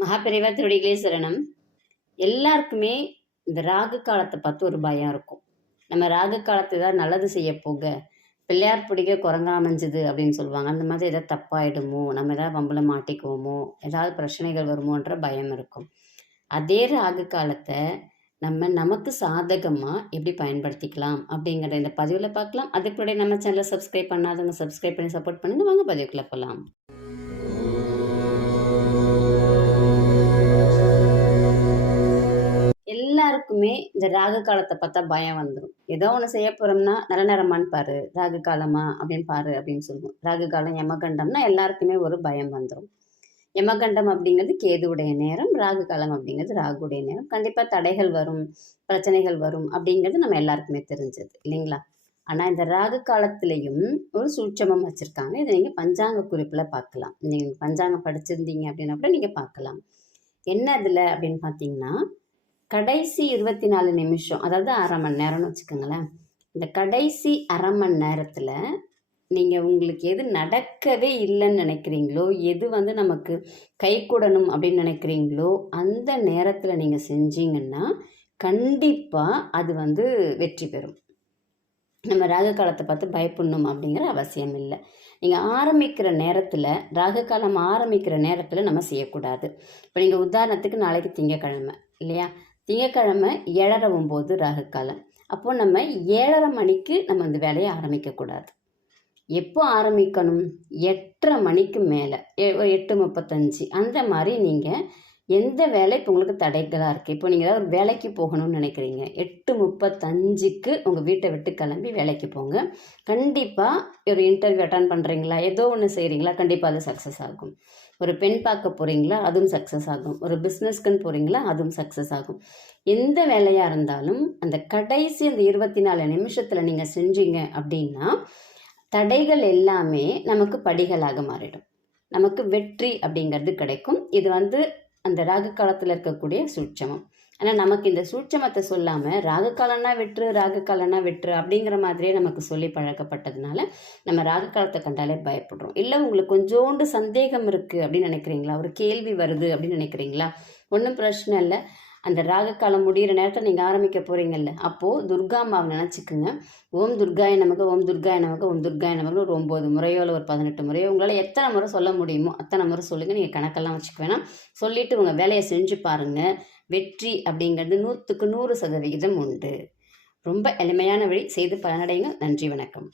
மகாபெரிவா திருடிகளே சரணம் எல்லாருக்குமே இந்த ராகு காலத்தை பார்த்து ஒரு பயம் இருக்கும். நம்ம ராகு காலத்தை ஏதாவது நல்லது செய்ய போக பிள்ளையார் பிடிக்க குரங்கா அமைஞ்சது அப்படின்னு சொல்லுவாங்க. அந்த மாதிரி ஏதாவது தப்பாயிடுமோ நம்ம ஏதாவது வம்பில் மாட்டிக்குவோமோ ஏதாவது பிரச்சனைகள் வருமோன்ற பயம் இருக்கும். அதே ராகு காலத்தை நம்ம நமக்கு சாதகமாக எப்படி பயன்படுத்திக்கலாம் அப்படிங்கிற இந்த பதிவில் பார்க்கலாம். அதுக்கு முன்னாடி நம்ம சேனலை சப்ஸ்கிரைப் பண்ணாதவங்க சப்ஸ்கிரைப் பண்ணி சப்போர்ட் பண்ணுங்க. வாங்க பதிவுக்குள்ளே போகலாம் எல்லாருக்குமே இந்த ராகு காலத்தை பார்த்தா பயம் வந்துடும் ஏதோ ஒன்று செய்ய போகிறோம்னா நல்ல நேரமான்னு பாரு. ராகு காலமா அப்படின்னு பாரு அப்படின்னு சொல்லுவோம். ராகு காலம் யமகண்டம்னா எல்லாருக்குமே ஒரு பயம் வந்துடும் யமகண்டம் அப்படிங்கிறது கேதுவுடைய நேரம் ராகு காலம் அப்படிங்கிறது ராகுடைய நேரம். கண்டிப்பாக தடைகள் வரும் பிரச்சனைகள் வரும் அப்படிங்கிறது நம்ம எல்லாருக்குமே தெரிஞ்சது இல்லைங்களா? ஆனால் இந்த ராகு காலத்திலையும் ஒரு சூட்சமம் வச்சுருக்காங்க. இதை நீங்கள் பஞ்சாங்க குறிப்பில் பார்க்கலாம். நீங்கள் பஞ்சாங்கம் படிச்சிருந்தீங்க அப்படின்னா கூட நீங்கள் பார்க்கலாம். என்ன அதில் அப்படின்னு பார்த்தீங்கன்னா கடைசி இருபத்தி நாலு நிமிஷம் அதாவது அரை மணி நேரம்னு வச்சுக்கோங்களேன். இந்த கடைசி அரை மணி நேரத்தில் நீங்கள் உங்களுக்கு எது நடக்கவே இல்லைன்னு நினைக்கிறீங்களோ எது வந்து நமக்கு கை கூடணும் அப்படின்னு நினைக்கிறீங்களோ அந்த நேரத்தில் நீங்கள் செஞ்சீங்கன்னா கண்டிப்பாக அது வந்து வெற்றி பெறும். நம்ம ராகு காலத்தை பார்த்து பயப்படணும் அப்படிங்கிற அவசியம் இல்லை. நீங்கள் ஆரம்பிக்கிற நேரத்தில் ராகு காலம் ஆரம்பிக்கிற நேரத்தில் நம்ம செய்யக்கூடாது. இப்போ நீங்கள் உதாரணத்துக்கு நாளைக்கு திங்கக்கிழமை இல்லையா? திங்கக்கிழமை ஏழரவும் போது ராகு காலம் அப்போது நம்ம ஏழரை மணிக்கு நம்ம இந்த வேலையை ஆரம்பிக்கக்கூடாது எப்போ ஆரம்பிக்கணும்? எட்டரை மணிக்கு மேலே. எட்டு முப்பத்தஞ்சு. அந்த மாதிரி நீங்கள் எந்த வேலை இப்போ உங்களுக்கு தடைகளாக இருக்குது இப்போ நீங்கள் ஏதாவது ஒரு வேலைக்கு போகணும்னு நினைக்கிறீங்க. எட்டு முப்பத்தஞ்சுக்கு உங்கள் வீட்டை விட்டு கிளம்பி வேலைக்கு போங்க. கண்டிப்பாக ஒரு இன்டர்வியூ அட்டன் பண்ணுறீங்களா ஏதோ ஒன்று செய்கிறீங்களா கண்டிப்பாக அது சக்ஸஸ் ஆகும். ஒரு பெண் பார்க்க போகிறீங்களா அதுவும் சக்ஸஸ் ஆகும். ஒரு பிஸ்னஸ்க்குன்னு போகிறீங்களா அதுவும் சக்ஸஸ் ஆகும். எந்த வேலையாக இருந்தாலும் அந்த கடைசி அந்த இருபத்தி நாலு நிமிஷத்தில் நீங்கள் செஞ்சீங்க அப்படின்னா தடைகள் எல்லாமே நமக்கு படிகளாக மாறிடும். நமக்கு வெற்றி அப்படிங்கிறது கிடைக்கும். இது வந்து அந்த ராகு காலத்தில் இருக்கக்கூடிய சூட்சமம். ஆனால் நமக்கு இந்த சூட்சமத்தை சொல்லாமல் ராகு காலம்னா வெற்று ராகு காலம்னா வெற்று அப்படிங்கிற மாதிரியே நமக்கு சொல்லி பழக்கப்பட்டதுனால நம்ம ராகு காலத்தை கண்டாலே பயப்படுறோம். இல்லை உங்களுக்கு கொஞ்சோண்டு சந்தேகம் இருக்குது அப்படின்னு நினைக்கிறீங்களா? ஒரு கேள்வி வருது அப்படின்னு நினைக்கிறீங்களா? ஒன்றும் பிரச்சனை இல்லை. அந்த ராகக்காலம் முடிகிற நேரத்தில் நீங்கள் ஆரம்பிக்க போகிறீங்கல்ல அப்போது துர்கா மாவை நினச்சிக்கோங்க. ஓம் துர்காய நமக்கு ஓம் துர்காய நமக்கு ஓம் துர்காய நமக்கு ஒரு ஒம்பது முறையோ இல்லை ஒரு பதினெட்டு முறையோ உங்களால் எத்தனை முறை சொல்ல முடியுமோ அத்தனை முறை சொல்லுங்கள் நீங்கள் கணக்கெல்லாம் வச்சுக்க வேணாம். சொல்லிவிட்டு உங்கள் வேலையை செஞ்சு பாருங்கள் வெற்றி அப்படிங்கிறது நூற்றுக்கு நூறு சதவிகிதம் உண்டு. ரொம்ப எளிமையான வழி. செய்து பலனடைங்க நன்றி வணக்கம்.